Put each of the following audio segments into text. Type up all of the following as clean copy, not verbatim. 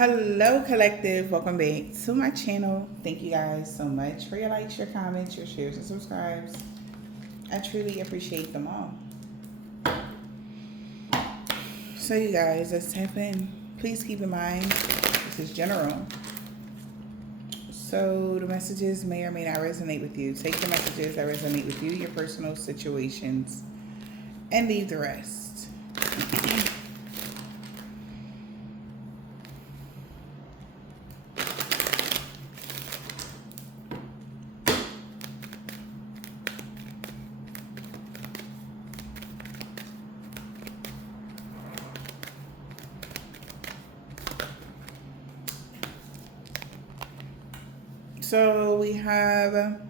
Hello collective, welcome back to my channel. Thank you guys so much for your likes, your comments, your shares, and subscribes. I truly appreciate them all. So you guys, let's tap in. Please keep in mind, this is general. So the messages may or may not resonate with you. Take the messages that resonate with you, your personal situations, and leave the rest. So we have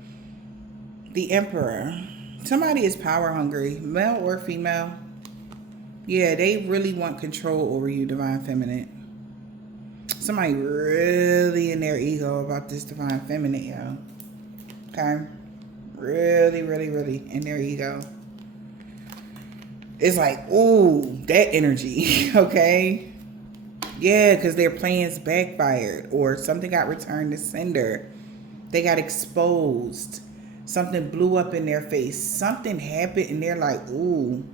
the Emperor. Somebody is power hungry, male or female. Yeah, they really want control over you, Divine Feminine. Somebody really in their ego about this Divine Feminine, yo. Okay? Really, really, really in their ego. It's like, ooh, that energy, okay? Yeah, because their plans backfired or something got returned to sender. They got exposed. Something blew up in their face. Something happened and they're like, ooh.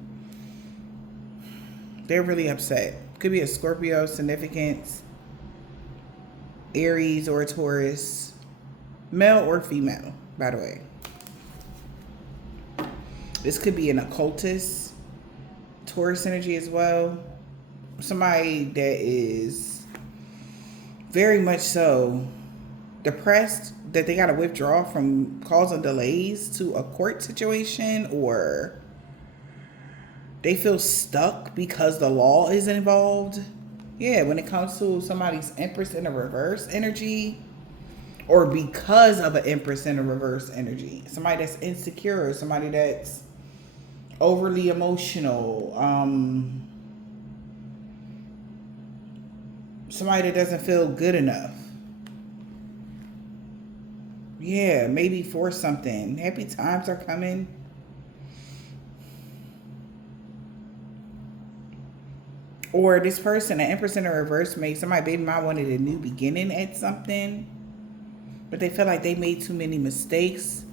They're really upset. Could be a Scorpio, significance, Aries, or a Taurus. Male or female, by the way. This could be an occultist, Taurus energy as well. Somebody that is very much so depressed, that they got to withdraw from causing delays to a court situation, or they feel stuck because the law is involved. Yeah, when it comes to somebody's Empress in a reverse energy, or because of an Empress in a reverse energy. Somebody that's insecure, somebody that's overly emotional, somebody that doesn't feel good enough. Yeah, maybe for something. Happy times are coming. Or this person, an Empress in a reverse, somebody baby mom wanted a new beginning at something, but they feel like they made too many mistakes.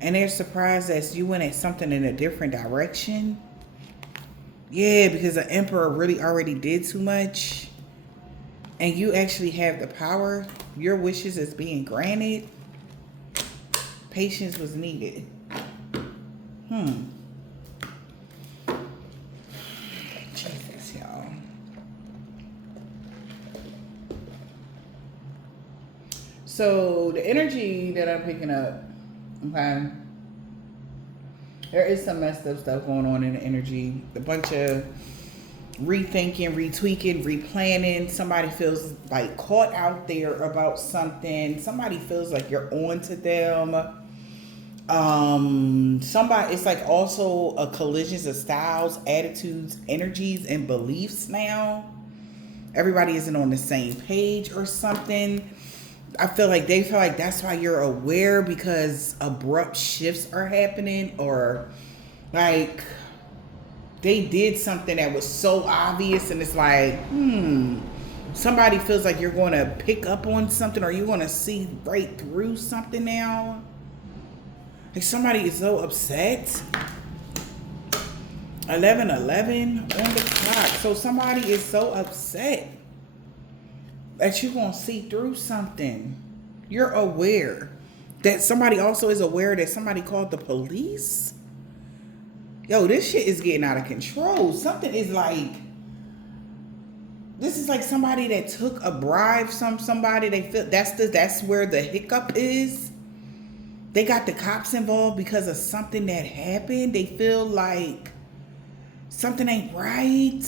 And they're surprised that you went at something in a different direction. Yeah, because the Emperor really already did too much. And you actually have the power. Your wishes is being granted. Patience was needed. Jesus, y'all. So the energy that I'm picking up, okay, there is some messed up stuff going on in the energy. A bunch of rethinking, retweaking, replanning. Somebody feels like caught out there about something. Somebody feels like you're on to them. Somebody, it's like also a collisions of styles, attitudes, energies, and beliefs now. Everybody isn't on the same page or something. I feel like they feel like that's why you're aware, because abrupt shifts are happening, or like they did something that was so obvious and it's like, somebody feels like you're going to pick up on something, or you're going to see right through something now. Like somebody is so upset. 11:11 on the clock. So somebody is so upset that you're going to see through something. You're aware that somebody also is aware that somebody called the police. Yo, this shit is getting out of control. Something is like, this is like somebody that took a bribe from somebody. They feel that's where the hiccup is. They got the cops involved because of something that happened. They feel like something ain't right.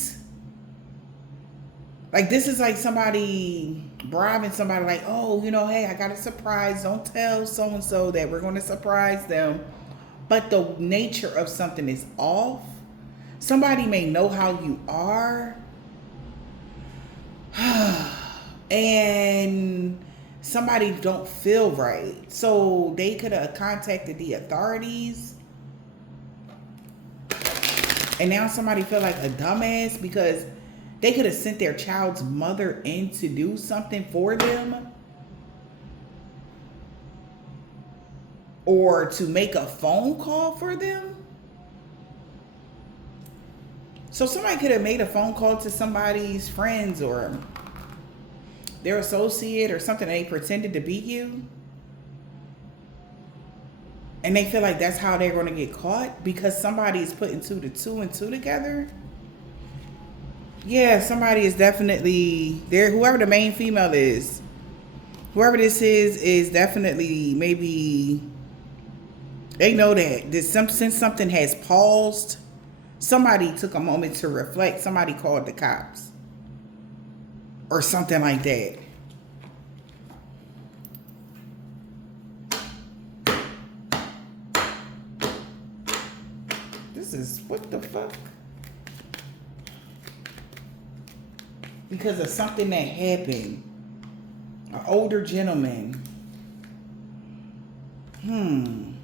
Like this is like somebody bribing somebody, like, oh, hey, I got a surprise. Don't tell so-and-so that we're going to surprise them. But the nature of something is off. Somebody may know how you are. And somebody don't feel right. So they could have contacted the authorities. And now somebody feel like a dumbass because They could have sent their child's mother in to do something for them, or to make a phone call for them. So somebody could have made a phone call to somebody's friends or their associate or something. They pretended to be you. And they feel like that's how they're going to get caught because somebody is putting two and two together. Yeah, somebody is definitely there. Whoever the main female is, whoever this is definitely, maybe they know that since something has paused, somebody took a moment to reflect. Somebody called the cops or something like that. This is, what the fuck? Because of something that happened. An older gentleman. An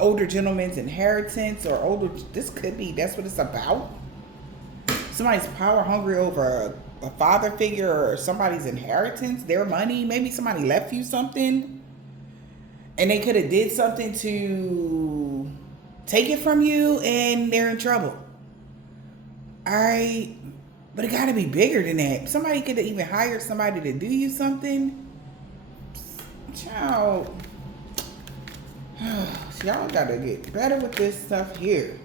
older gentleman's inheritance or older, this could be, that's what it's about. Somebody's power hungry over a father figure or somebody's inheritance, their money. Maybe somebody left you something and they could have did something to take it from you and they're in trouble. All right. But it got to be bigger than that. Somebody could have even hired somebody to do you something. Child. Y'all got to get better with this stuff here.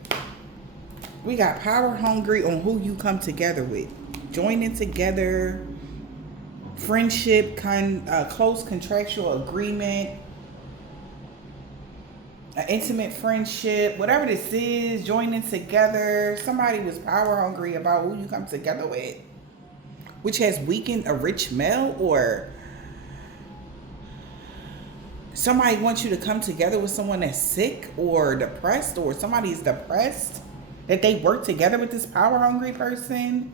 We got power hungry on who you come together with. Joining together. Friendship, close contractual agreement. An intimate friendship, whatever this is, joining together. Somebody was power hungry about who you come together with, which has weakened a rich male, or somebody wants you to come together with someone that's sick or depressed, or somebody's depressed, that they work together with this power hungry person.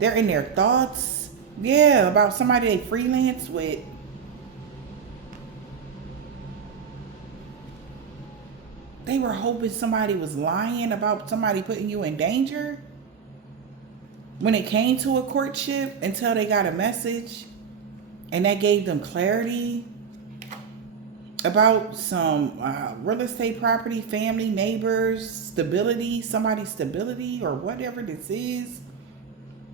They're in their thoughts. Yeah, about somebody they freelance with. They were hoping somebody was lying about somebody putting you in danger. When it came to a courtship, until they got a message and that gave them clarity about some real estate property, family, neighbors, stability, somebody's stability, or whatever this is,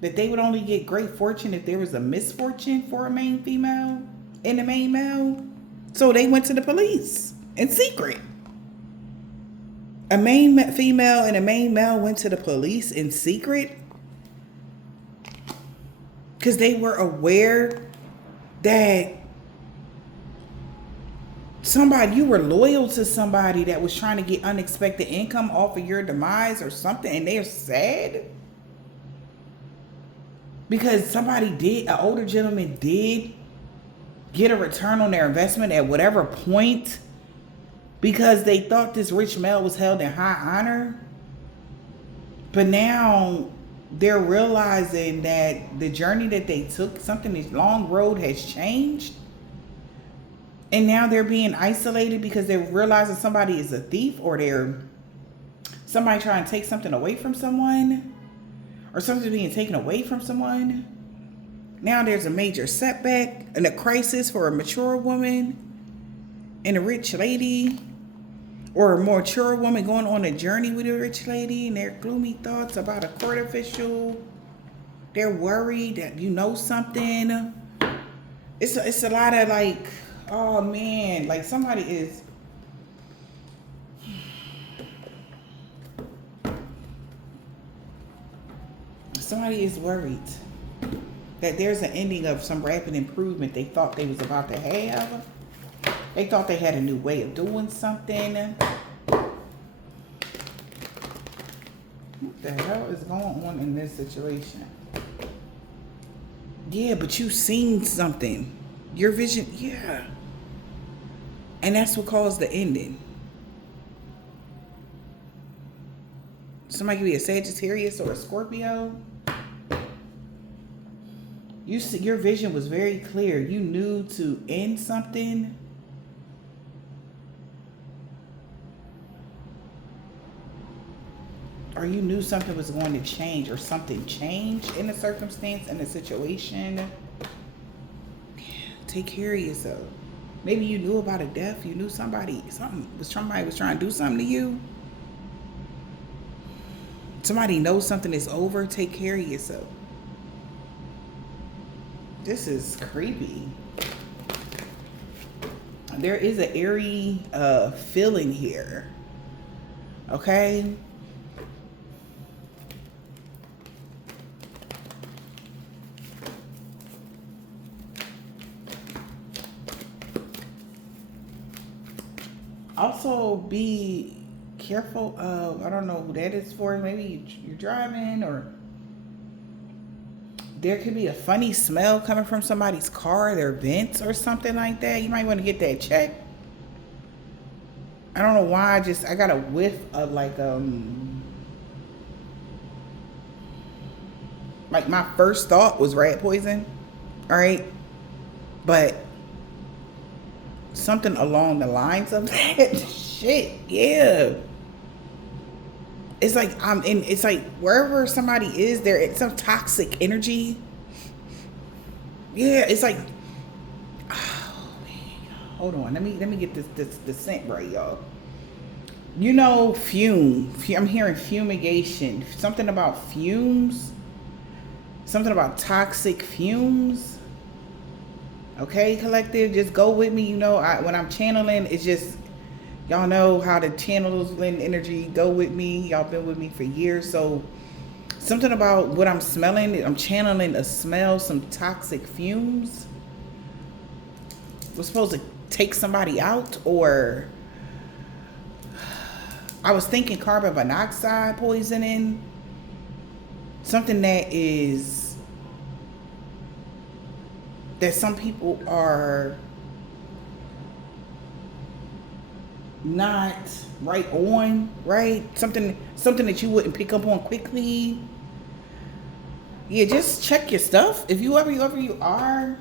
that they would only get great fortune if there was a misfortune for a main female and a main male. So they went to the police in secret. A main female and a main male went to the police in secret because they were aware that you were loyal to somebody that was trying to get unexpected income off of your demise or something, and they're sad because an older gentleman did get a return on their investment at whatever point, because they thought this rich male was held in high honor. But now they're realizing that the journey that they took, this long road has changed. And now they're being isolated because they're realizing somebody is a thief, or somebody trying to take something away from someone, or something's being taken away from someone. Now there's a major setback and a crisis for a mature woman and a rich lady, or a more mature woman going on a journey with a rich lady, and their gloomy thoughts about a court official. They're worried that you know something. It's a lot of like, oh man, like somebody is worried that there's an ending of some rapid improvement they thought they was about to have. They thought they had a new way of doing something. What the hell is going on in this situation? Yeah, but you seen something. Your vision, yeah. And that's what caused the ending. Somebody could be a Sagittarius or a Scorpio. Your vision was very clear. You knew to end something. or you knew something was going to change, or something changed in a circumstance, in a situation. Take care of yourself. Maybe you knew about a death. You knew somebody was trying to do something to you. Somebody knows something is over. Take care of yourself. This is creepy. There is an eerie feeling here. Okay? Also, be careful of, I don't know who that is for. Maybe you're driving, or there could be a funny smell coming from somebody's car, their vents or something like that. You might want to get that checked. I don't know why, I got a whiff of like my first thought was rat poison. All right. But something along the lines of that. Shit, yeah. It's like it's like wherever somebody is, there it's some toxic energy. Yeah, it's like, oh man. Hold on, let me get this scent right, y'all. You know, fume. I'm hearing fumigation. Something about fumes. Something about toxic fumes. Okay, collective, just go with me. You know, when I'm channeling, it's just, y'all know how to channel those energy. Go with me. Y'all been with me for years. So something about what I'm smelling, I'm channeling a smell, some toxic fumes. We're supposed to take somebody out, or I was thinking carbon monoxide poisoning. Something that some people are not right on, right? Something that you wouldn't pick up on quickly. Yeah, just check your stuff. If you are,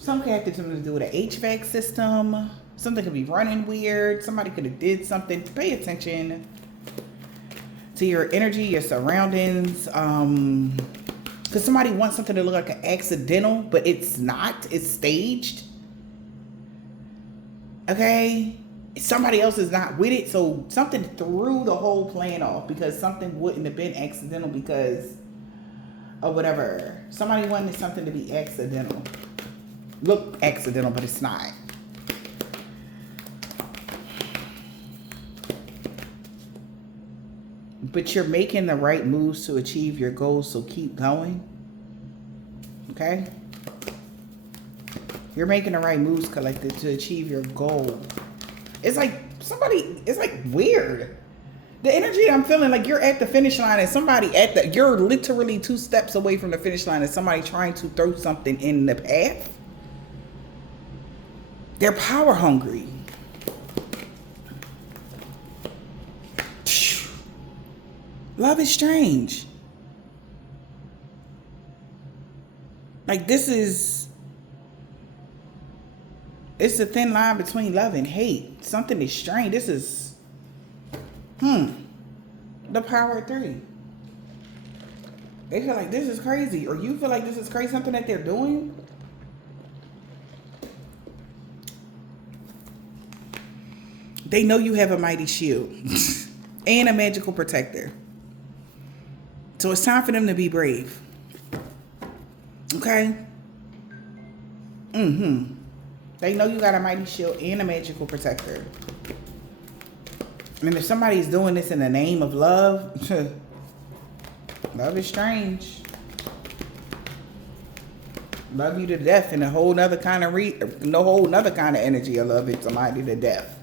something could have to do with an HVAC system. Something could be running weird. Somebody could have did something. Pay attention to your energy, your surroundings. Because somebody wants something to look like an accidental, but it's not. It's staged. Okay? Somebody else is not with it, so something threw the whole plan off, because something wouldn't have been accidental because of whatever. Somebody wanted something to be accidental. Look accidental, but it's not. But you're making the right moves to achieve your goals, so keep going. Okay? You're making the right moves, collective, to achieve your goal. It's like it's like weird. The energy I'm feeling, like you're at the finish line and you're literally 2 steps away from the finish line and somebody trying to throw something in the path. They're power hungry. Love is strange. Like it's a thin line between love and hate. Something is strange. This is, the power 3. They feel like this is crazy, or you feel like this is crazy, something that they're doing. They know you have a mighty shield and a magical protector. So it's time for them to be brave. Okay? They know you got a mighty shield and a magical protector. And if somebody's doing this in the name of love, love is strange. Love you to death in a whole nother kind of energy of loving somebody to death.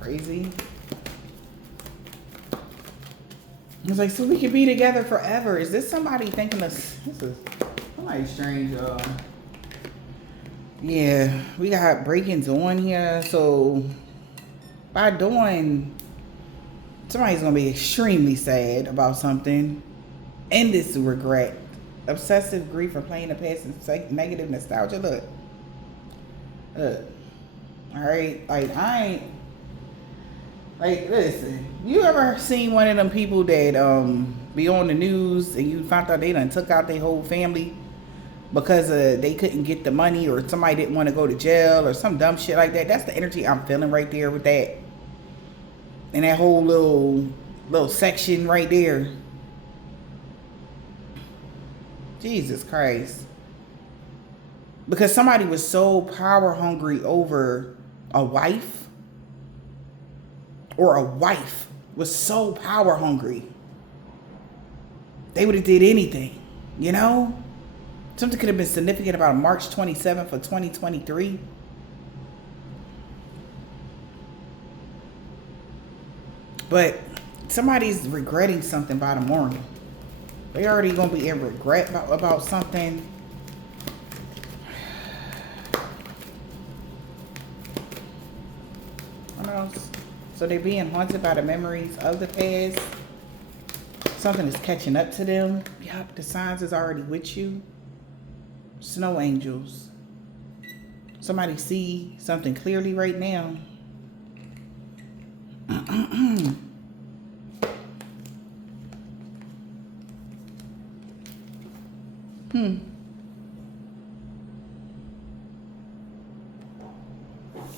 Crazy. It's like, so we could be together forever. Is this somebody thinking this is somebody strange, y'all? Yeah, we got break-ins on here. So by doing, somebody's gonna be extremely sad about something. Endless regret. Obsessive grief for playing the past and negative nostalgia. Look. Alright, like Like, listen, you ever seen one of them people that be on the news and you found out they done took out their whole family because they couldn't get the money, or somebody didn't want to go to jail or some dumb shit like that? That's the energy I'm feeling right there with that. And that whole little section right there. Jesus Christ. Because somebody was so power hungry over a wife, or a wife was so power hungry, they would have did anything, you know? Something could have been significant about March 27th of 2023. But somebody's regretting something by the morning. They already gonna be in regret about something. What else? So they're being haunted by the memories of the past. Something is catching up to them. Yup, the signs is already with you. Snow angels. Somebody see something clearly right now.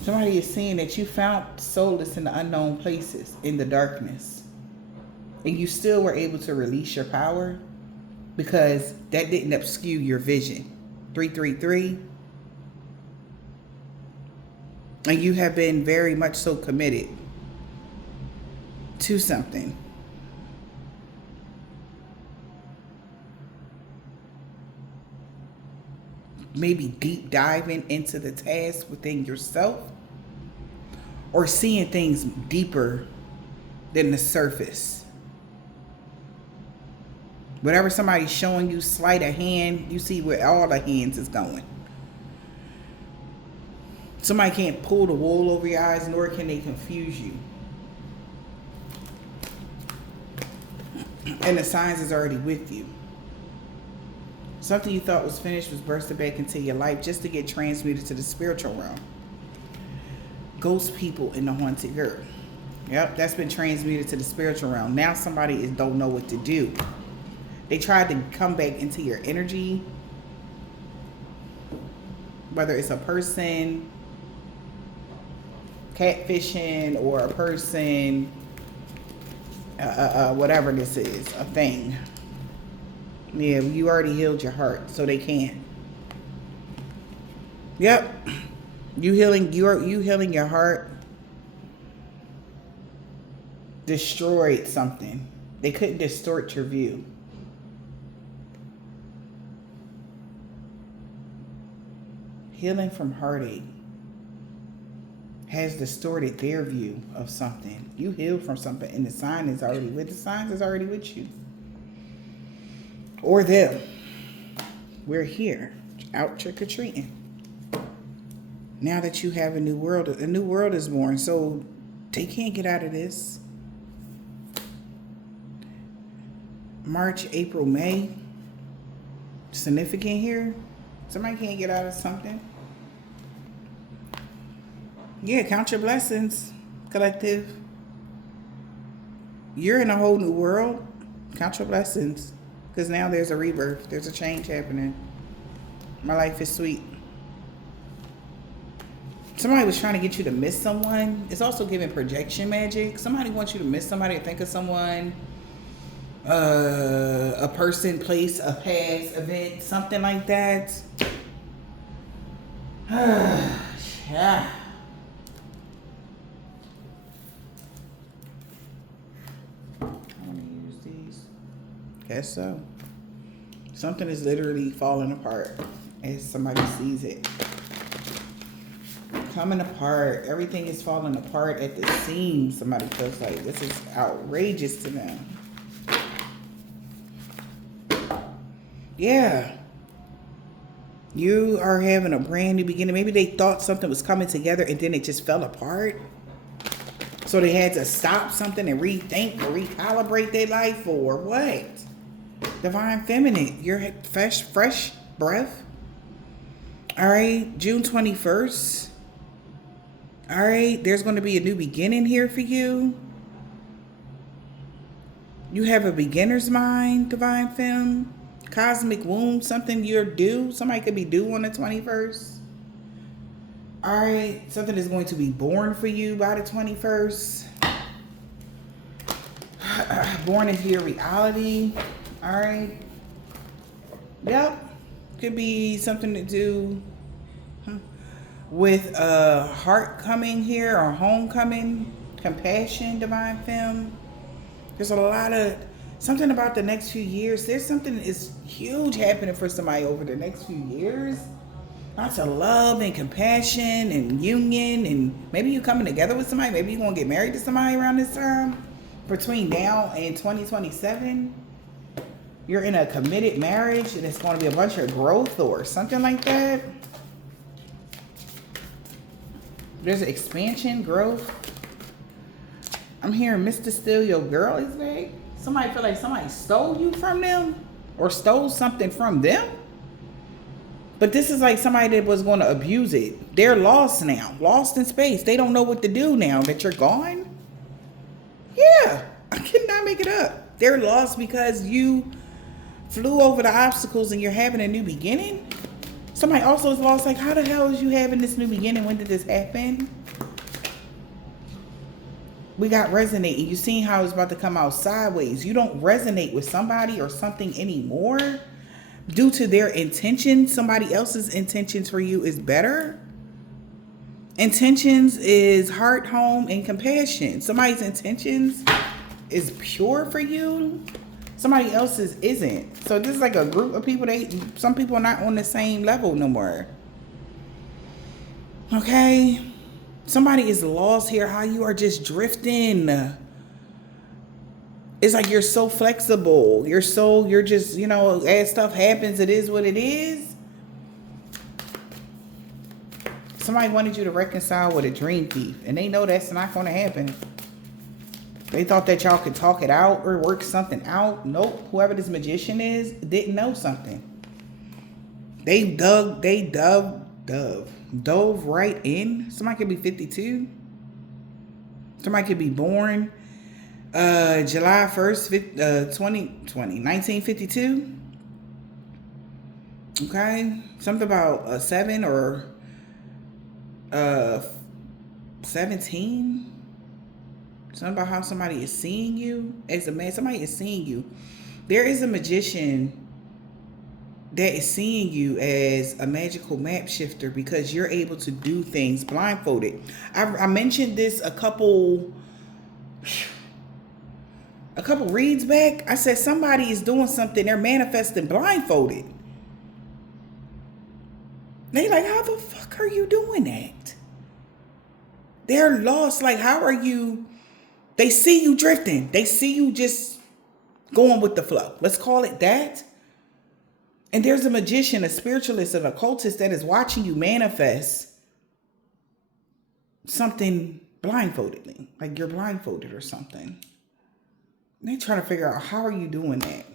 Somebody is saying that you found solace in the unknown places, in the darkness. And you still were able to release your power because that didn't obscure your vision. 333. And you have been very much so committed to something. Maybe deep diving into the task within yourself, or seeing things deeper than the surface. Whatever somebody's showing you, sleight of hand, you see where all the hands is going. Somebody can't pull the wool over your eyes, nor can they confuse you. And the signs is already with you. Something you thought was finished was bursted back into your life just to get transmuted to the spiritual realm. Ghost people in the haunted girl. Yep, that's been transmuted to the spiritual realm. Now somebody don't know what to do. They tried to come back into your energy. Whether it's a person catfishing, or a person, whatever this is, a thing. Yeah, you already healed your heart, so they can't. Yep. You healing your heart destroyed something. They couldn't distort your view. Healing from heartache has distorted their view of something. You healed from something, and the sign is already with you. Or them. We're here, out trick-or-treating. Now that you have a new world is born, so they can't get out of this. March, April, May. Significant here. Somebody can't get out of something. Yeah, count your blessings, collective. You're in a whole new world. Count your blessings. Because now there's a rebirth. There's a change happening. My life is sweet. Somebody was trying to get you to miss someone. It's also giving projection magic. Somebody wants you to miss somebody or think of someone. A person, place, a past event, something like that. Yeah. Guess so. Something is literally falling apart as somebody sees it. Coming apart. Everything is falling apart at the seams. Somebody feels like this is outrageous to them. Yeah. You are having a brand new beginning. Maybe they thought something was coming together and then it just fell apart. So they had to stop something and rethink or recalibrate their life, or what? Divine Feminine, your fresh breath. All right, June 21st. All right, there's going to be a new beginning here for you. You have a beginner's mind, divine femme. Cosmic womb, something you're due. Somebody could be due on the 21st. All right, something is going to be born for you by the 21st. Born into your reality. All right. Yep. Could be something to do with a heart coming here or homecoming. Compassion, divine femme. There's a lot of something about the next few years. There's something is huge happening for somebody over the next few years. Lots of love and compassion and union, and maybe you coming together with somebody. Maybe you're gonna get married to somebody around this time. Between now and 2027, you're in a committed marriage, and it's going to be a bunch of growth or something like that. There's an expansion, growth. I'm hearing Mr. Steal Your Girl is back. Somebody feel like somebody stole you from them or stole something from them. But this is like somebody that was going to abuse it. They're lost now, lost in space. They don't know what to do now that you're gone. Yeah, I cannot make it up. They're lost because you flew over the obstacles and you're having a new beginning. Somebody also is lost, like, how the hell is you having this new beginning? When did this happen? We got resonating. You seen how it's about to come out sideways. You don't resonate with somebody or something anymore due to their intentions. Somebody else's intentions for you is better. Intentions is heart, home, and compassion. Somebody's intentions is pure for you. Somebody else's isn't. So this is like a group of people. Some people are not on the same level no more. Okay? Somebody is lost here. How you are just drifting. It's like you're so flexible. You're just, as stuff happens, it is what it is. Somebody wanted you to reconcile with a dream thief, and they know that's not going to happen. They thought that y'all could talk it out or work something out. Nope. Whoever this magician is didn't know something. They dove right in. Somebody could be 52. Somebody could be born July 1st, 2020, 1952. Okay. Something about 7 or 17. Something about how somebody is seeing you as a man. Somebody is seeing you. There is a magician that is seeing you as a magical map shifter because you're able to do things blindfolded. I mentioned this a couple reads back. I said somebody is doing something. They're manifesting blindfolded. They like, how the fuck are you doing that? They're lost. Like, how are you? They see you drifting. They see you just going with the flow. Let's call it that. And there's a magician, a spiritualist, an occultist that is watching you manifest something blindfoldedly. Like you're blindfolded or something. And they're trying to figure out, how are you doing that?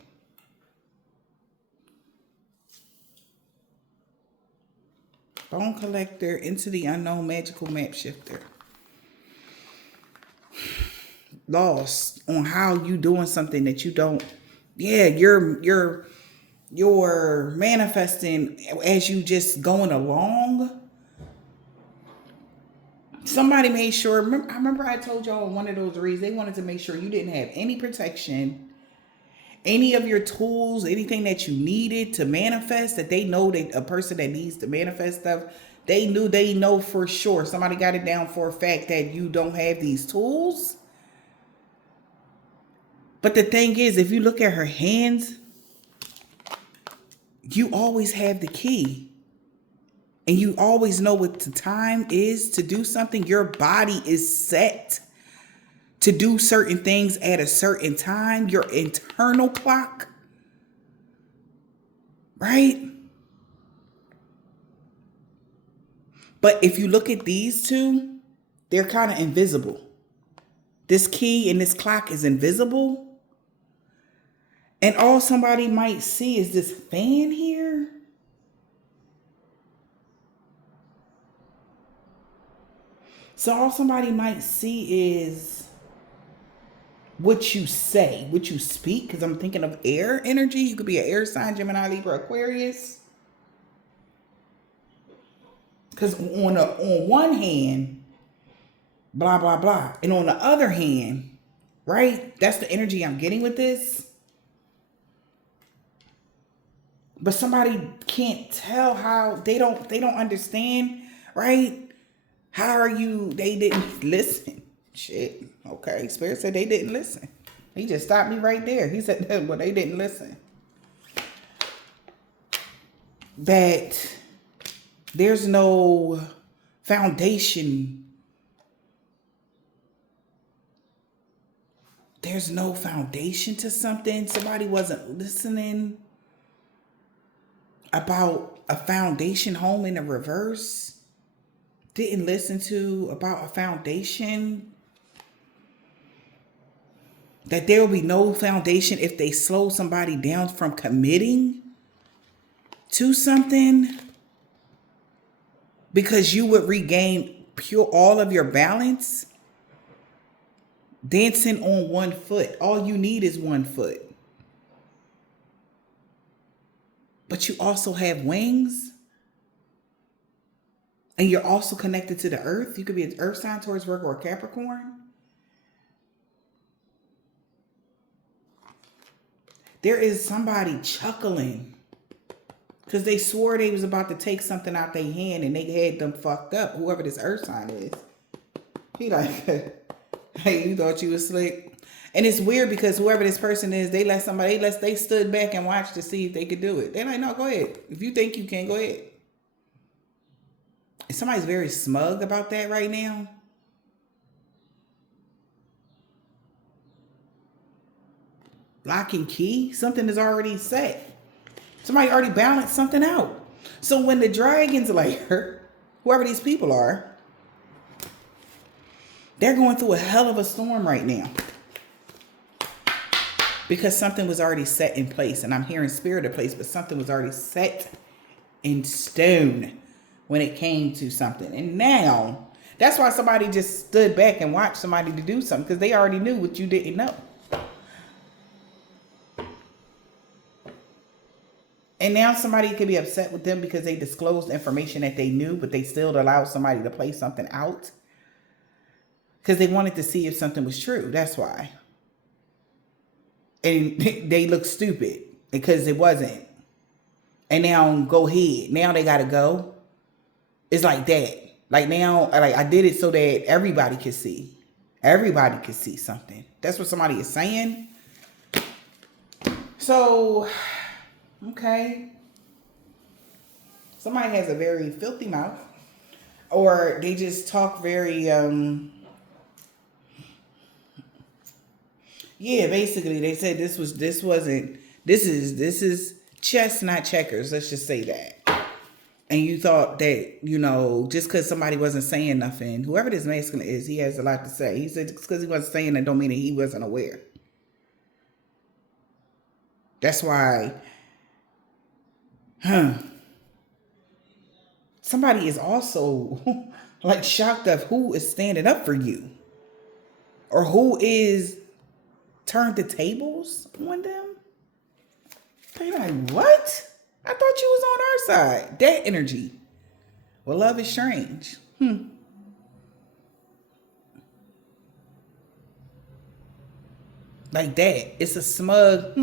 Bone collector, into the unknown, magical map shifter. Lost on how you doing something that you don't. Yeah, you're manifesting as you just going along. Somebody made sure. I remember I told y'all in one of those reads, they wanted to make sure you didn't have any protection, any of your tools, anything that you needed to manifest. That they know that a person that needs to manifest stuff, they know for sure. Somebody got it down for a fact that you don't have these tools. But the thing is, if you look at her hands, you always have the key. And you always know what the time is to do something. Your body is set to do certain things at a certain time. Your internal clock. Right? But if you look at these two, they're kind of invisible. This key and this clock is invisible. And all somebody might see is this fan here. So all somebody might see is what you say, what you speak, because I'm thinking of air energy. You could be an air sign, Gemini, Libra, Aquarius. Because on one hand, blah, blah, blah. And on the other hand, right? That's the energy I'm getting with this. But somebody can't tell how they don't understand, right? How are you? They didn't listen. Shit. Okay. Spirit said they didn't listen. He just stopped me right there. He said, well, they didn't listen. That there's no foundation. There's no foundation to something. Somebody wasn't listening about a foundation home in the reverse. Didn't listen to about a foundation. That there will be no foundation if they slow somebody down from committing to something. Because you would regain all of your balance. Dancing on one foot. All you need is one foot. But you also have wings. And you're also connected to the earth. You could be an earth sign, Taurus, Virgo, or Capricorn. There is somebody chuckling. Because they swore they was about to take something out their hand and they had them fucked up. Whoever this earth sign is. He like, hey, you thought you was slick? And it's weird because whoever this person is, they stood back and watched to see if they could do it. They're like, no, go ahead. If you think you can, go ahead. And somebody's very smug about that right now. Lock and key. Something is already set. Somebody already balanced something out. So when the dragons layer, whoever these people are, they're going through a hell of a storm right now. Because something was already set in place. And I'm hearing spirit of place, but something was already set in stone when it came to something. And now, that's why somebody just stood back and watched somebody to do something. Because they already knew what you didn't know. And now somebody could be upset with them because they disclosed information that they knew, but they still allowed somebody to play something out. Because they wanted to see if something was true. That's why. And they look stupid because it wasn't. And now go ahead. Now they got to go. It's like that. Like now, like I did it so that everybody could see. Everybody could see something. That's what somebody is saying. So, okay. Somebody has a very filthy mouth. Or they just talk very, yeah, basically they said this is chess, not checkers. Let's just say that. And you thought that, just because somebody wasn't saying nothing, whoever this masculine is, he has a lot to say. He said just because he wasn't saying that don't mean that he wasn't aware. That's why, somebody is also like shocked of who is standing up for you. Or who is turned the tables on them. They like, what? I thought you was on our side. That energy. Well, love is strange. Like that. It's a smug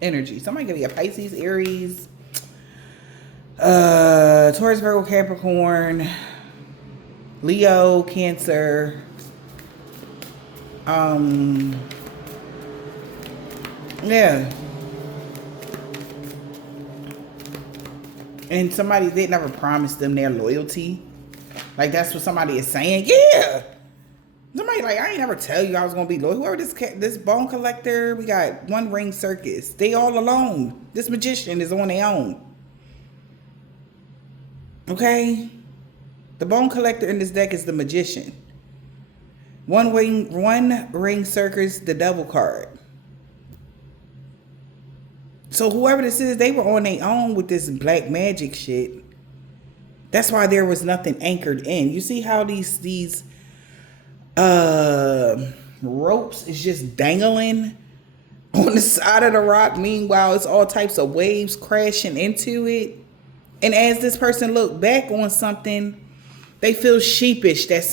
energy. Somebody could be a Pisces, Aries, Taurus, Virgo, Capricorn, Leo, Cancer, yeah. And somebody, they never promised them their loyalty. Like, that's what somebody is saying. Yeah. Somebody like, I ain't never tell you I was going to be loyal. Whoever this bone collector, we got One Ring Circus. They all alone. This magician is on their own. Okay? The bone collector in this deck is the magician. One ring circus, the devil card. So whoever this is, they were on their own with this black magic shit. That's why there was nothing anchored in. You see how these ropes is just dangling on the side of the rock. Meanwhile, it's all types of waves crashing into it. And as this person look back on something, they feel sheepish that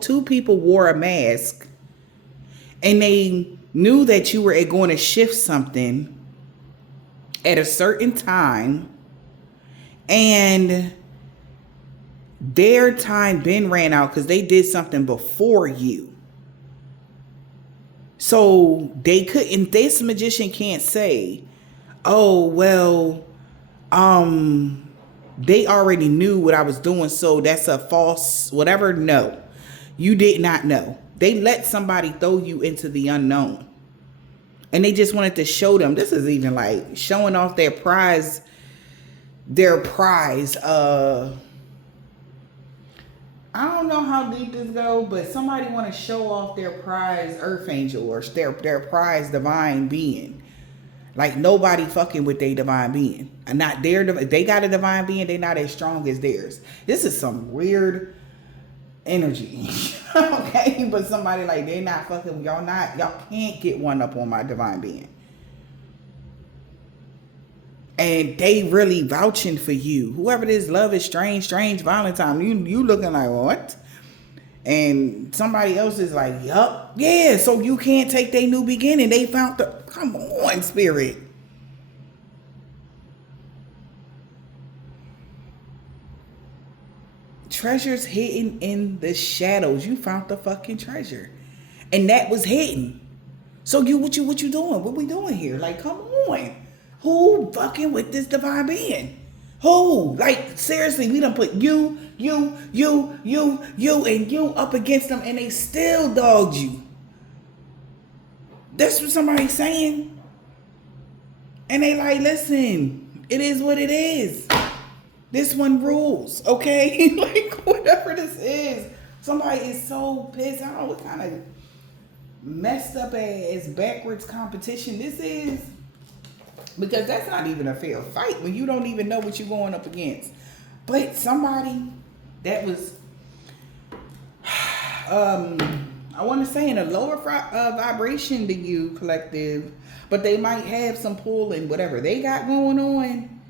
two people wore a mask, and they knew that you were going to shift something at a certain time, and their time been ran out because they did something before you. So they couldn't, this magician can't say, oh, well, they already knew what I was doing, so that's a false whatever. No, you did not know. They let somebody throw you into the unknown. And they just wanted to show them. This is even like showing off their prize. I don't know how deep this go, but somebody want to show off their prize earth angel or their prize divine being. Like nobody fucking with their divine being. And not their, they got a divine being, they not as strong as theirs. This is some weird energy. Okay, but somebody like they not fucking, y'all can't get one up on my divine being. And they really vouching for you. Whoever this love is strange Valentine. You looking like what? And somebody else is like, yup. Yeah, so you can't take their new beginning. They found the, come on, spirit. Treasures hidden in the shadows. You found the fucking treasure. And that was hidden. So what you doing? What we doing here? Like, come on. Who fucking with this divine being? Who? Like, seriously, we done put you, and you up against them, and they still dogged you. That's what somebody's saying. And they like, listen, it is what it is. This one rules, okay? Like, whatever this is. Somebody is so pissed. I don't know what kind of messed up ass backwards competition this is. Because that's not even a fair fight when you don't even know what you're going up against. But somebody that was, I want to say in a lower vibration than you, collective, but they might have some pull in whatever they got going on.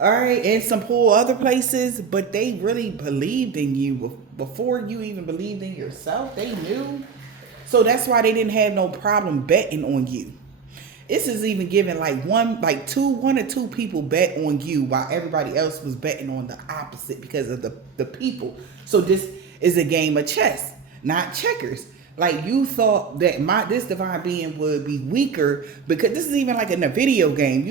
All right, and some pull other places, but they really believed in you before you even believed in yourself. They knew. So that's why they didn't have no problem betting on you. This is even giving like one or two people bet on you while everybody else was betting on the opposite because of the people. So this is a game of chess, not checkers. Like you thought that this divine being would be weaker because this is even like in a video game.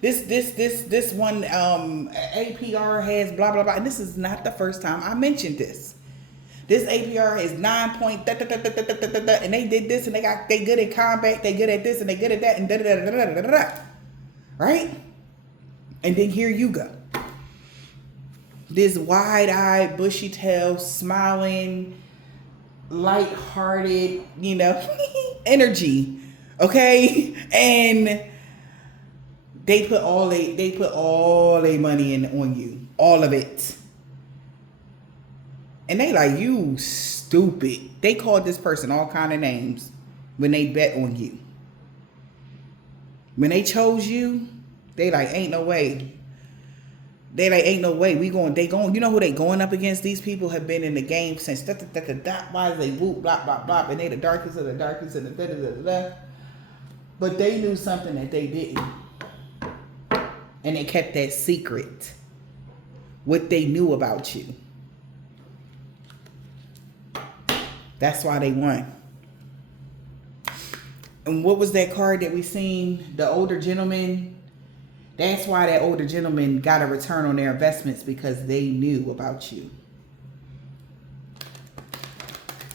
This one APR has blah blah blah. And this is not the first time I mentioned this. This APR is 9 point and they did this and they good at combat, they good at this and they good at that and da da da da da da da. Right? And then here you go. This wide-eyed, bushy-tailed, smiling, light-hearted, energy. Okay? And they put all their money in on you. All of it. And they like, you stupid. They called this person all kind of names when they bet on you. When they chose you, they like, ain't no way. They like, ain't no way. You know who they going up against? These people have been in the game since why is they whoop, blah, blah, blah. And they the darkest of the darkest and the da. But they knew something that they didn't. And they kept that secret. What they knew about you. That's why they won. And what was that card that we seen? The older gentleman. That's why that older gentleman got a return on their investments because they knew about you.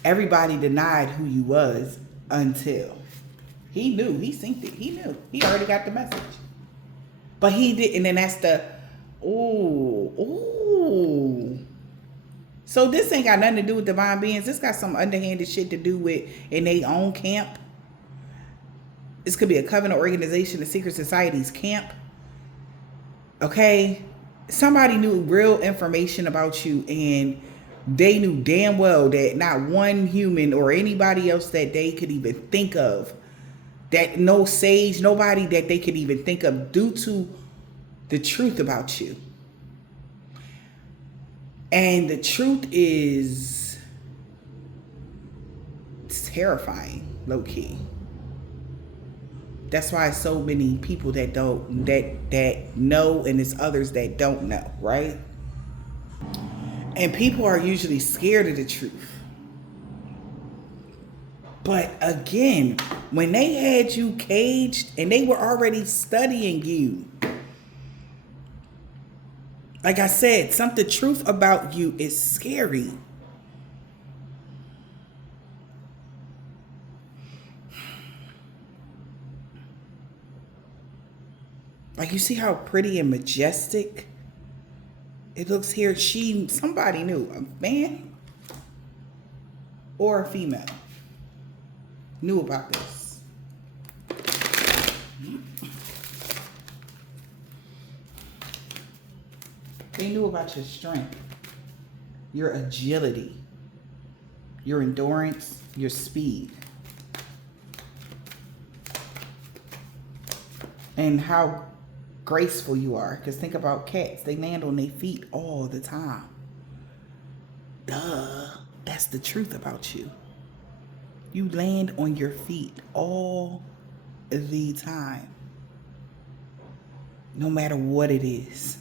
Everybody denied who you was until he knew. He synced it. He knew. He already got the message. But he didn't. And that's the, ooh. So this ain't got nothing to do with divine beings. This got some underhanded shit to do with in their own camp. This could be a covenant organization, a secret society's camp. Okay? Somebody knew real information about you and They knew damn well that not one human or anybody else that they could even think of, that no sage, nobody that they could even think of, due to the truth about you. And the truth is, it's terrifying, low key. That's why so many people that don't that know, and there's others that don't know, right? And people are usually scared of the truth. But again, when they had you caged and they were already studying you, like I said, the truth about you is scary. Like, you see how pretty and majestic it looks here? Somebody knew, a man or a female, knew about this. They knew about your strength, your agility, your endurance, your speed, and how graceful you are. Because think about cats. They land on their feet all the time. Duh. That's the truth about you. You land on your feet all the time. No matter what it is.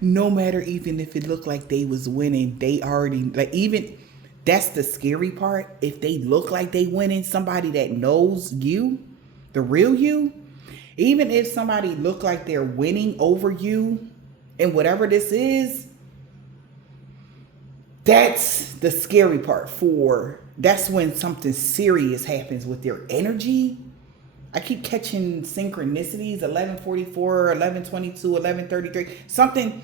No matter even if it looked like they was winning, they already, like, even, that's the scary part. If they look like they winning, somebody that knows you, the real you, even if somebody look like they're winning over you and whatever this is, that's the scary part. That's when something serious happens with their energy. I keep catching synchronicities, 1144, 1122, 1133. Something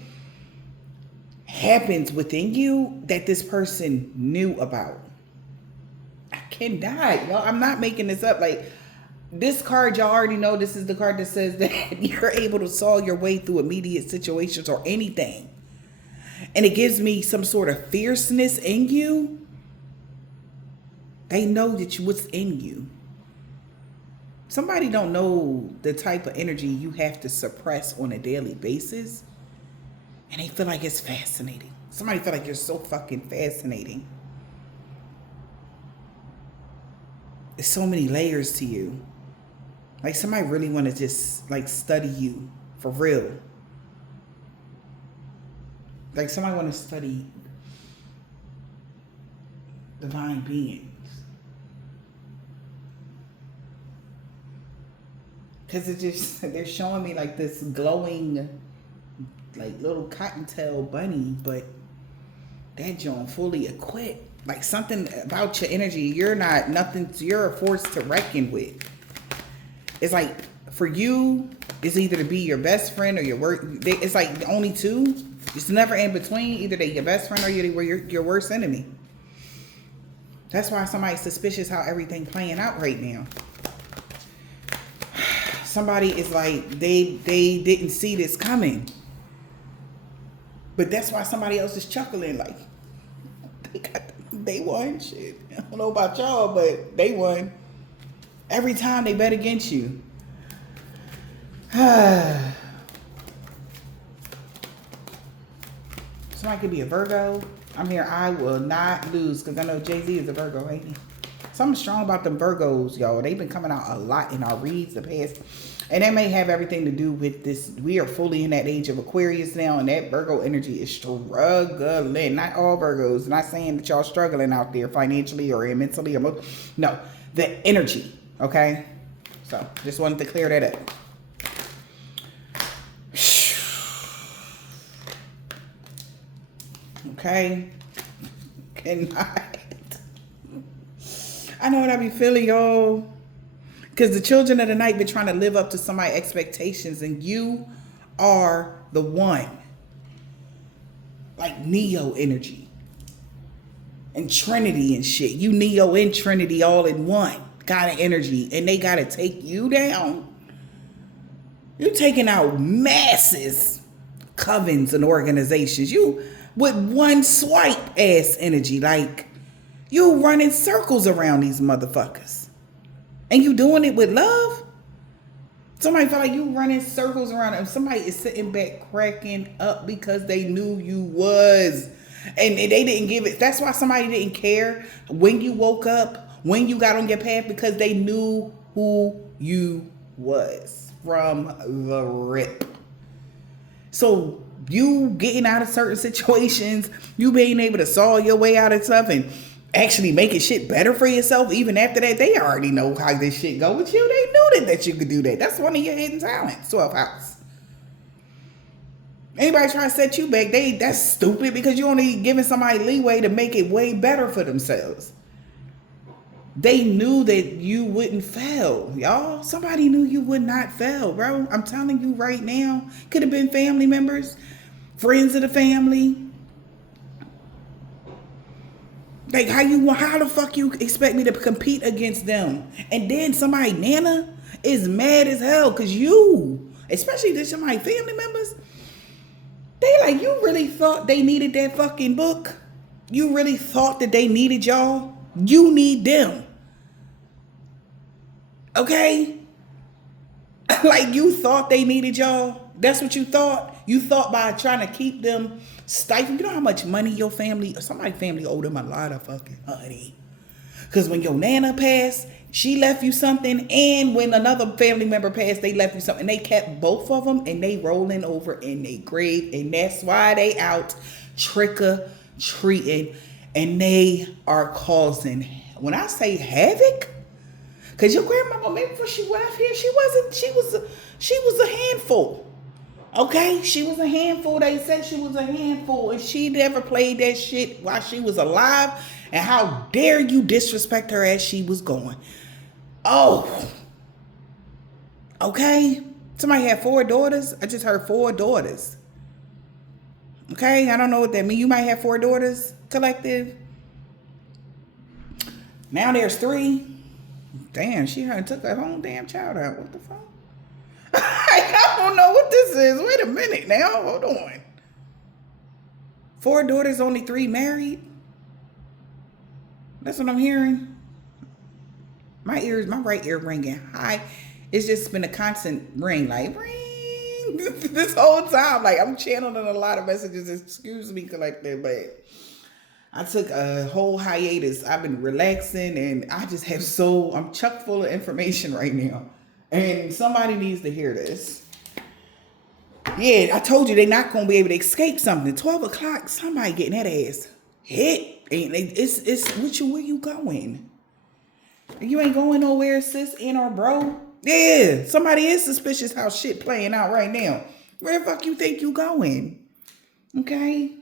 happens within you that this person knew about. I cannot, y'all. I'm not making this up. Like, this card, y'all already know, this is the card that says that you're able to solve your way through immediate situations or anything. And it gives me some sort of fierceness in you. They know that what's in you. Somebody don't know the type of energy you have to suppress on a daily basis, and they feel like it's fascinating. Somebody feel like you're so fucking fascinating. There's so many layers to you. Like, somebody really want to just, like, study you for real. Like, somebody want to study divine beings. Because they're showing me like this glowing, like, little cottontail bunny, but that joint fully equipped. Like, something about your energy, you're a force to reckon with. It's like, for you, it's either to be your best friend or your worst. It's like only two. It's never in between. Either they're your best friend or your worst enemy. That's why somebody's suspicious how everything playing out right now. Somebody is like, they didn't see this coming. But that's why somebody else is chuckling, like, they won. Shit. I don't know about y'all, but they won. Every time they bet against you. Somebody could be a Virgo. I'm here. I will not lose, because I know Jay-Z is a Virgo, ain't he? Something strong about them Virgos, y'all. They've been coming out a lot in our reads the past. And that may have everything to do with this. We are fully in that age of Aquarius now, and that Virgo energy is struggling. Not all Virgos. Not saying that y'all struggling out there financially or mentally or no, the energy. Okay, so just wanted to clear that up. Okay, cannot. I know what I be feeling, y'all. Because the children of the night been trying to live up to somebody's expectations, and you are the one. Like Neo energy. And Trinity and shit. You Neo and Trinity all in one kind of energy. And they got to take you down. You're taking out masses, covens and organizations. You with one swipe ass energy. Like, you running circles around these motherfuckers. And you doing it with love? Somebody feel like you running circles around them. Somebody is sitting back cracking up because they knew you was. And they didn't give it. That's why somebody didn't care when you woke up, when you got on your path, because they knew who you was from the rip. So you getting out of certain situations, you being able to saw your way out of stuff and actually making shit better for yourself. Even after that, they already know how this shit go with you. They knew that you could do that. That's one of your hidden talents, 12th house. Anybody try to set you back, that's stupid, because you only giving somebody leeway to make it way better for themselves. They knew that you wouldn't fail, y'all. Somebody knew you would not fail, bro. I'm telling you right now. Could have been family members, friends of the family. Like, how the fuck you expect me to compete against them? And then somebody, Nana, is mad as hell because you, especially this somebody family members, they like, you really thought they needed that fucking book? You really thought that they needed y'all? You need them. Okay? Like, you thought they needed y'all? That's what you thought? You thought by trying to keep them stifled. You know how much money your family, somebody's family owed them a lot of fucking money. Because when your Nana passed, she left you something. And when another family member passed, they left you something. They kept both of them and they rolling over in their grave. And that's why they out trick-or-treating. And they are causing, when I say havoc, because your grandmama, maybe before she left here, she was a handful. Okay, she was a handful. They said she was a handful, and she never played that shit while she was alive. And how dare you disrespect her as she was going? Oh, okay. Somebody had 4 daughters. I just heard 4 daughters. Okay, I don't know what that means. You might have 4 daughters collective. Now there's 3. Damn, she took her whole damn child out. What the fuck? I don't know what this is. Wait a minute now. Hold on. 4 daughters, only 3 married? That's what I'm hearing. My right ear ringing high. It's just been a constant ring, like ring this whole time. Like, I'm channeling a lot of messages. Excuse me, collective, but I took a whole hiatus. I've been relaxing, and I just have I'm chock full of information right now. And somebody needs to hear this. Yeah, I told you they're not going to be able to escape something. 12 o'clock, somebody getting that ass hit. It's where you going? You ain't going nowhere, sis, or bro. Yeah, somebody is suspicious how shit playing out right now. Where the fuck you think you going? Okay?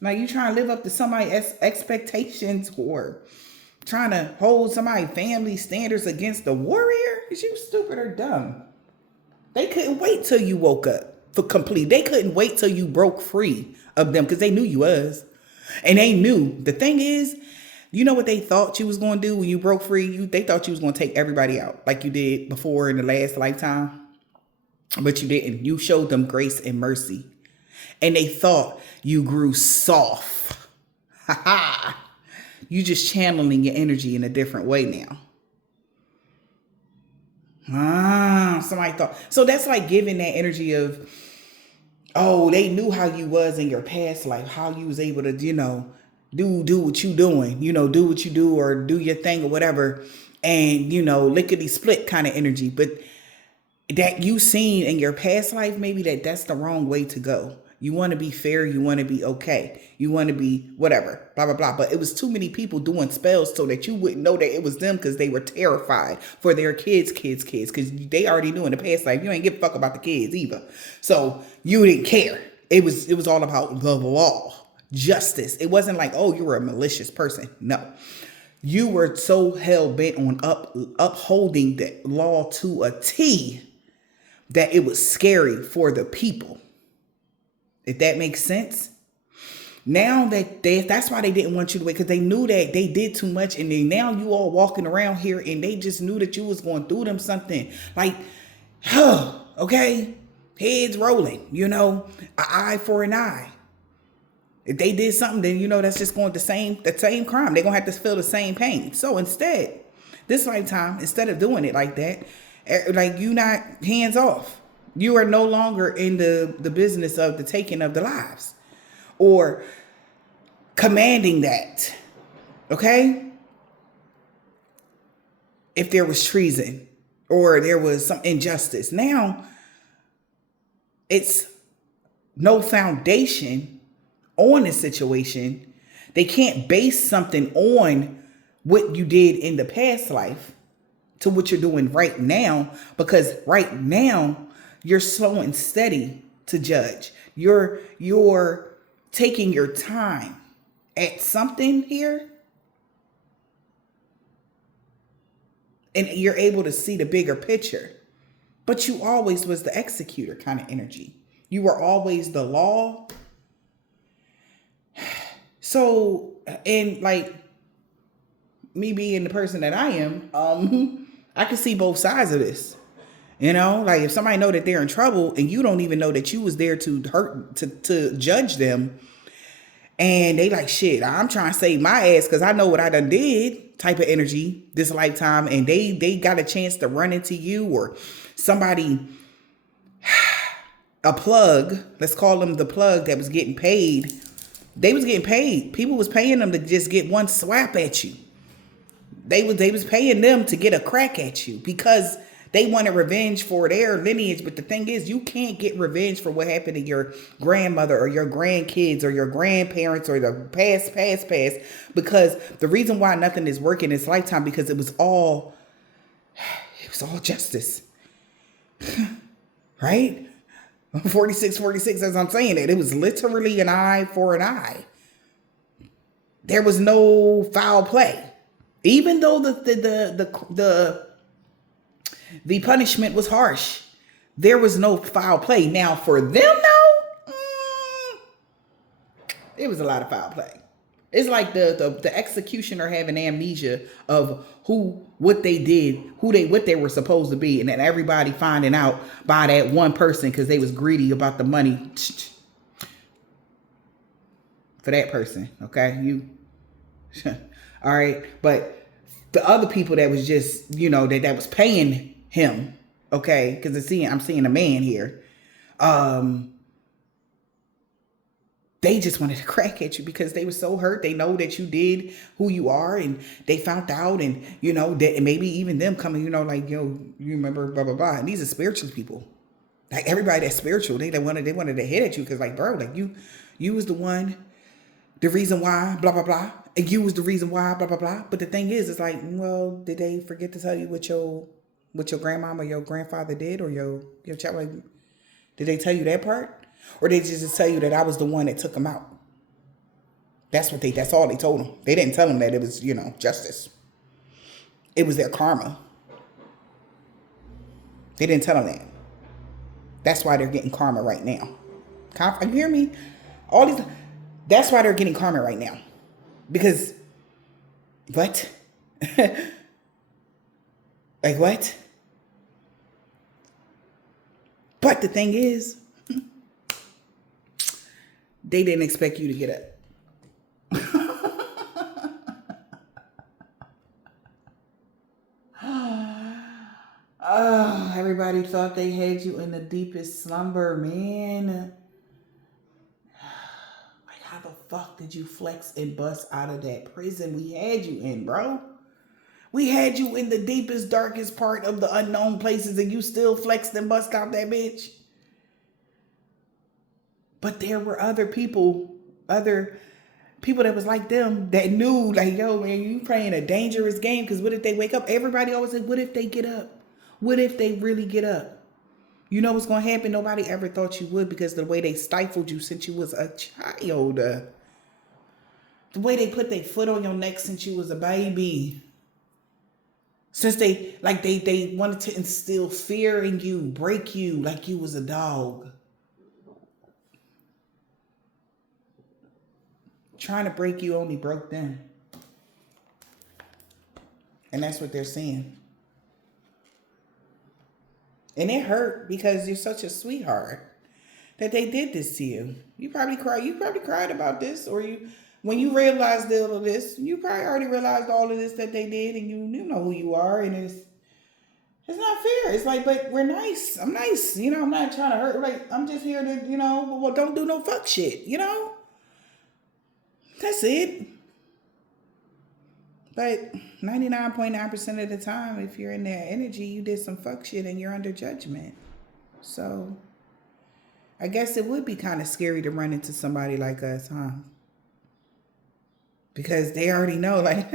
Like, you trying to live up to somebody's expectations or trying to hold somebody's family standards against the warrior? Is you stupid or dumb? They couldn't wait till you woke up for complete. They couldn't wait till you broke free of them because they knew you was. And they knew. The thing is, you know what they thought you was going to do when you broke free? They thought you was going to take everybody out like you did before in the last lifetime. But you didn't. You showed them grace and mercy. And they thought you grew soft. Ha ha. You just channeling your energy in a different way now. Somebody thought. So that's like giving that energy of, oh, they knew how you was in your past life, how you was able to, do what you doing, do what you do or do your thing or whatever. And, lickety split kind of energy. But that you seen in your past life, maybe that's the wrong way to go. You want to be fair. You want to be okay. You want to be whatever, blah, blah, blah. But it was too many people doing spells so that you wouldn't know that it was them because they were terrified for their kids, because they already knew in the past life you ain't give a fuck about the kids either. So you didn't care. It was all about the law, justice. It wasn't like, oh, you were a malicious person. No. You were so hell-bent on upholding the law to a T that it was scary for the people. If that makes sense. Now that's why they didn't want you to wait, because they knew that they did too much. And then now you all walking around here and they just knew that you was going through them something like, okay, heads rolling, an eye for an eye. If they did something, then you know that's just going the same crime. They're gonna have to feel the same pain. So instead, this lifetime, instead of doing it like that, like you not hands off. You are no longer in the business of the taking of the lives or commanding that. Okay? If there was treason or there was some injustice. Now it's no foundation on the situation. They can't base something on what you did in the past life to what you're doing right now, because right now you're slow and steady to judge. You're taking your time at something here, and you're able to see the bigger picture. But you always was the executor kind of energy. You were always the law. So, and like me being the person that I am, I can see both sides of this. You know, like if somebody know that they're in trouble and you don't even know that you was there to hurt, to judge them, and they like, shit, I'm trying to save my ass because I know what I done did type of energy this lifetime, and they got a chance to run into you or somebody, a plug, let's call them the plug that was getting paid. They was getting paid. People was paying them to just get one swap at you. They was paying them to get a crack at you because they wanted revenge for their lineage. But the thing is, you can't get revenge for what happened to your grandmother or your grandkids or your grandparents or the past, because the reason why nothing is working in this lifetime, because it was all justice. Right? 46, as I'm saying it, it was literally an eye for an eye. There was no foul play. Even though the punishment was harsh, there was no foul play. Now for them though, it was a lot of foul play. It's like the executioner having amnesia of what they did, what they were supposed to be, and then everybody finding out by that one person because they was greedy about the money for that person. Okay, you all right, but the other people that was just, you know, that was paying him, okay, because I'm seeing a man here. They just wanted to crack at you because they were so hurt. They know that you did who you are, and they found out, and you know that maybe even them coming, you know, like, yo, you remember blah blah blah. And these are spiritual people. Like everybody that's spiritual, they wanted to hit at you because, like, bro, like you was the one, the reason why blah blah blah, and you was the reason why blah blah blah. But the thing is, it's like, well, did they forget to tell you what your grandmama or your grandfather did, or your child? Like, did they tell you that part? Or they just tell you that I was the one that took them out? That's all they told them. They didn't tell them that it was, you know, justice. It was their karma. They didn't tell them that. That's why they're getting karma right now. You hear me? That's why they're getting karma right now. Because, what? Like what? But the thing is, they didn't expect you to get up. Oh, everybody thought they had you in the deepest slumber, man. Like, how the fuck did you flex and bust out of that prison we had you in, bro? We had you in the deepest, darkest part of the unknown places, and you still flexed and bust out that bitch. But there were other people that was like them that knew, like, yo, man, you playing a dangerous game, because what if they wake up? Everybody always said, what if they get up? What if they really get up? You know what's going to happen? Nobody ever thought you would, because the way they stifled you since you was a child. The way they put their foot on your neck since you was a baby. Since they wanted to instill fear in you, break you like you was a dog. Trying to break you only broke them. And that's what they're seeing. And it hurt because you're such a sweetheart. that they did this to you. You probably cried. You probably cried about this, or when you realized all of this, you probably already realized all of this that they did, and you know who you are, and it's not fair. It's like, but we're nice. I'm nice. I'm not trying to hurt. Like, I'm just here to, well, don't do no fuck shit. That's it. But 99.9% of the time, if you're in that energy, you did some fuck shit and you're under judgment. So I guess it would be kind of scary to run into somebody like us, huh? Because they already know, like,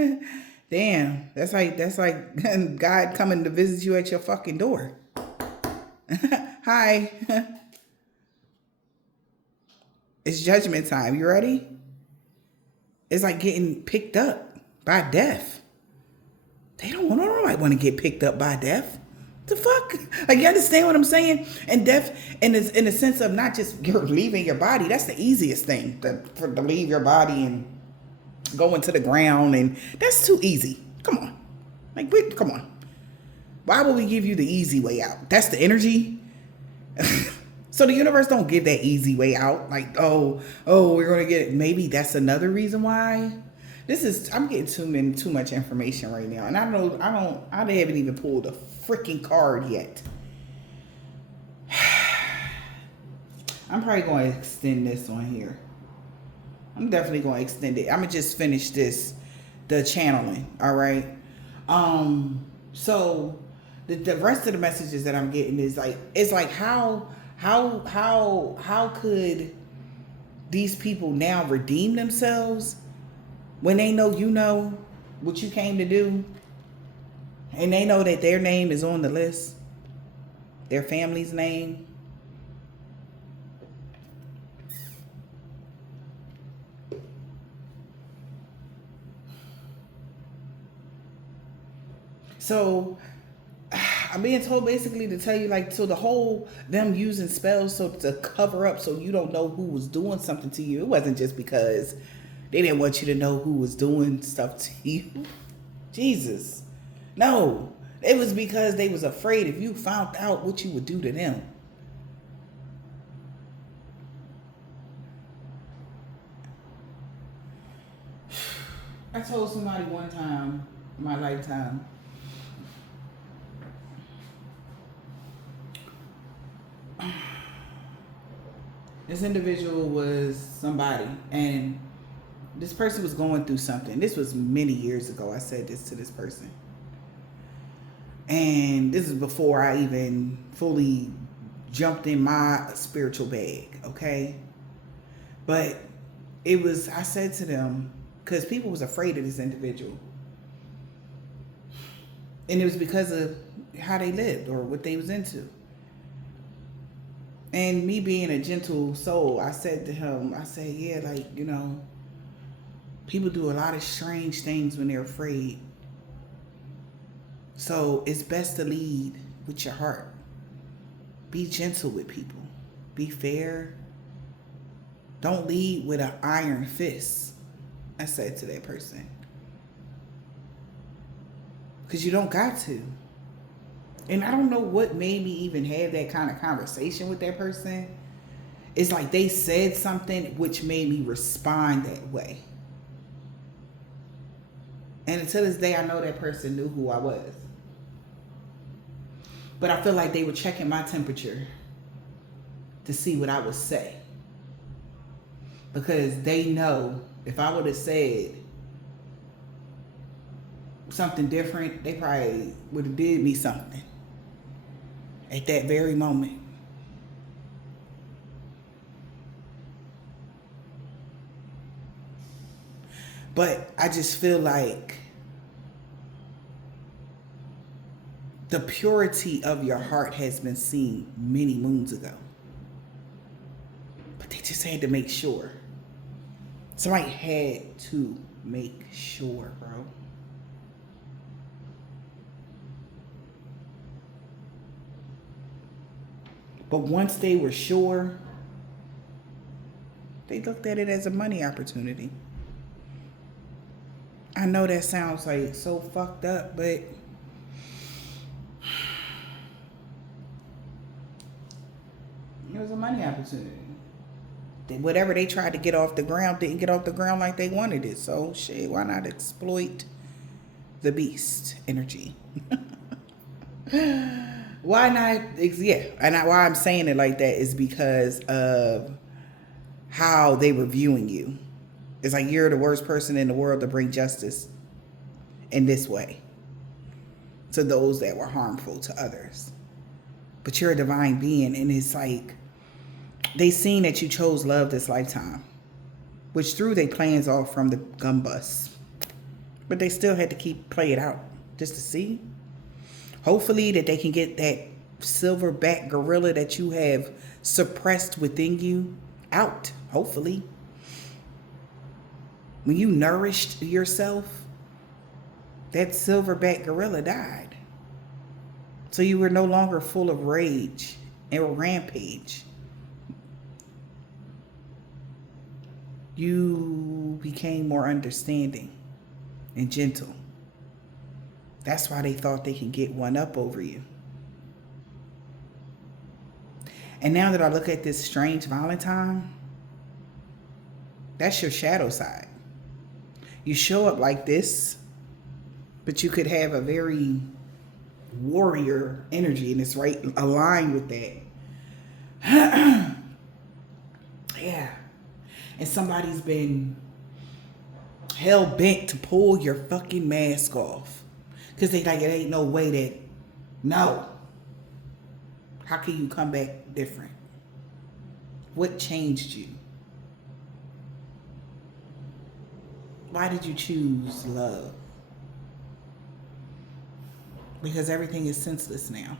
damn, that's like God coming to visit you at your fucking door. Hi. It's judgment time. You ready? It's like getting picked up by death. Nobody want to get picked up by death. The fuck? Like, you understand what I'm saying? And death in the sense of not just you're leaving your body. That's the easiest thing, to leave your body and go into the ground, and that's too easy. Come on. Like, come on. Why would we give you the easy way out? That's the energy. So the universe don't give that easy way out. Like, oh, we're gonna get it. Maybe that's another reason why. I'm getting too much information right now, and I haven't even pulled a freaking card yet. I'm probably going to extend this one here. I'm definitely going to extend it. I'm gonna just finish the channeling. All right. So the rest of the messages that I'm getting is like, it's like how could these people now redeem themselves when they know what you came to do, and they know that their name is on the list, their family's name. So I'm being told basically to tell you, like, so the whole them using spells so to cover up so you don't know who was doing something to you. It wasn't just because they didn't want you to know who was doing stuff to you. Jesus. No. It was because they was afraid if you found out what you would do to them. I told somebody one time in my lifetime, this individual was somebody, and this person was going through something. This was many years ago. I said this to this person. And this is before I even fully jumped in my spiritual bag, okay? But I said to them, because people was afraid of this individual. And it was because of how they lived or what they was into. And me being a gentle soul, I said to him, yeah, like, people do a lot of strange things when they're afraid. So it's best to lead with your heart. Be gentle with people. Be fair. Don't lead with an iron fist, I said to that person. Because you don't got to. And I don't know what made me even have that kind of conversation with that person. It's like they said something which made me respond that way. And until this day, I know that person knew who I was. But I feel like they were checking my temperature to see what I would say. Because they know if I would have said something different, they probably would have did me something at that very moment. But I just feel like the purity of your heart has been seen many moons ago. But they just had to make sure. Somebody had to make sure, bro. But once they were sure, they looked at it as a money opportunity. I know that sounds like so fucked up, but It was a money opportunity. Whatever they tried to get off the ground didn't get off the ground like they wanted it. So shit, why not exploit the beast energy? Why not? Yeah, and why I'm saying it like that is because of how they were viewing you. It's like you're the worst person in the world to bring justice in this way to those that were harmful to others. But you're a divine being, and it's like they seen that you chose love this lifetime, which threw their plans off from the gun bus. But they still had to play it out just to see. Hopefully that they can get that silverback gorilla that you have suppressed within you out. Hopefully. When you nourished yourself, that silverback gorilla died. So you were no longer full of rage and rampage. You became more understanding and gentle. That's why they thought they could get one up over you. And now that I look at this strange Valentine, that's your shadow side. You show up like this, but you could have a very warrior energy, and it's right aligned with that. Yeah. And somebody's been hell bent to pull your fucking mask off. Because they like, it ain't no way that, no. How can you come back different? What changed you? Why did you choose love? Because everything is senseless now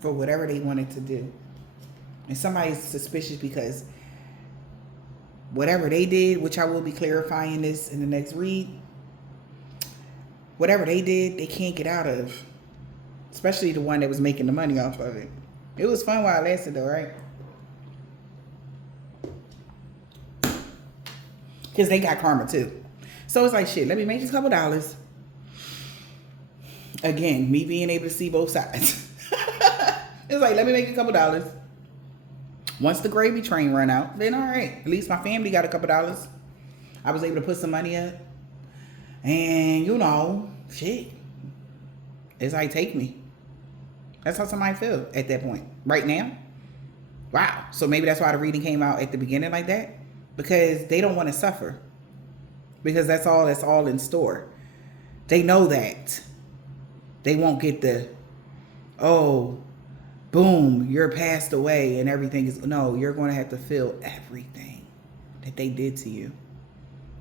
for whatever they wanted to do. And somebody's suspicious because whatever they did, which I will be clarifying this in the next read, whatever they did, they can't get out of. Especially the one that was making the money off of it. It was fun while it lasted though, right? Because they got karma too. So it's like, shit, let me make this couple dollars. Again, me being able to see both sides. It's like, let me make a couple dollars. Once the gravy train run out, then all right. At least my family got a couple dollars. I was able to put some money up. And, you know, shit. It's like, take me. That's how somebody feel at that point. Right now. Wow. So maybe that's why the reading came out at the beginning like that. Because they don't want to suffer. Because that's all in store. They know that. They won't get the, oh, boom, you're passed away and everything is, no, you're going to have to feel everything that they did to you.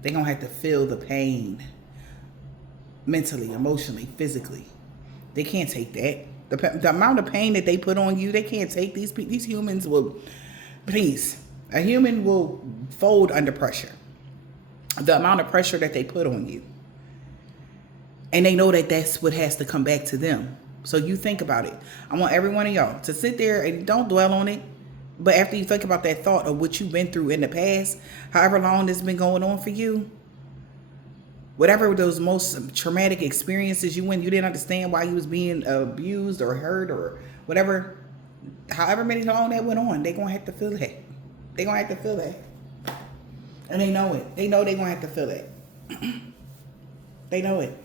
They're going to have to feel the pain. Mentally, emotionally, physically. They can't take that. The amount of pain that they put on you, they can't take. These humans will, please, a human will fold under pressure. The amount of pressure that they put on you. And they know that that's what has to come back to them. So you think about it. I want every one of y'all to sit there and don't dwell on it. But after you think about that thought of what you've been through in the past, however long this has been going on for you, whatever those most traumatic experiences you went, you didn't understand why you was being abused or hurt or whatever, however many long that went on, they're going to have to feel that. They're going to have to feel that. And they know it. They know they're going to have to feel it. They know it.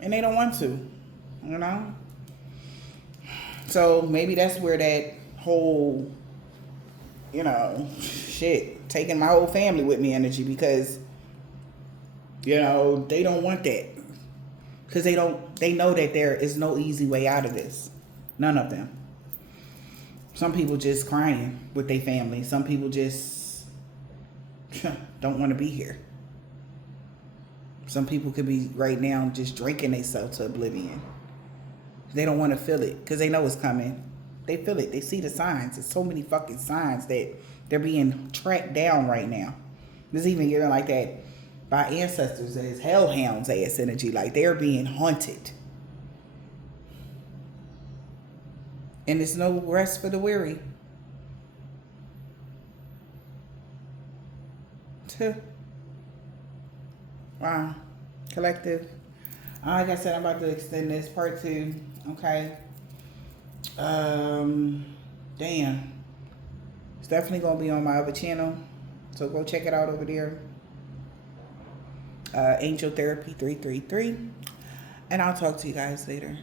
And they don't want to, you know? So maybe that's where that whole, you know, shit, taking my whole family with me energy, because, you know, they don't want that. Because they know that there is no easy way out of this. None of them. Some people just crying with their family. Some people just don't want to be here. Some people could be right now just drinking themselves to oblivion. They don't want to feel it because they know it's coming. They feel it. They see the signs. There's so many fucking signs that they're being tracked down right now. There's even given like that by ancestors as hellhounds ass energy. Like they're being haunted. And there's no rest for the weary. Wow. Collective. Like I said, I'm about to extend this part 2. Okay. Damn. It's definitely going to be on my other channel. So go check it out over there. Angel Therapy 333. And I'll talk to you guys later.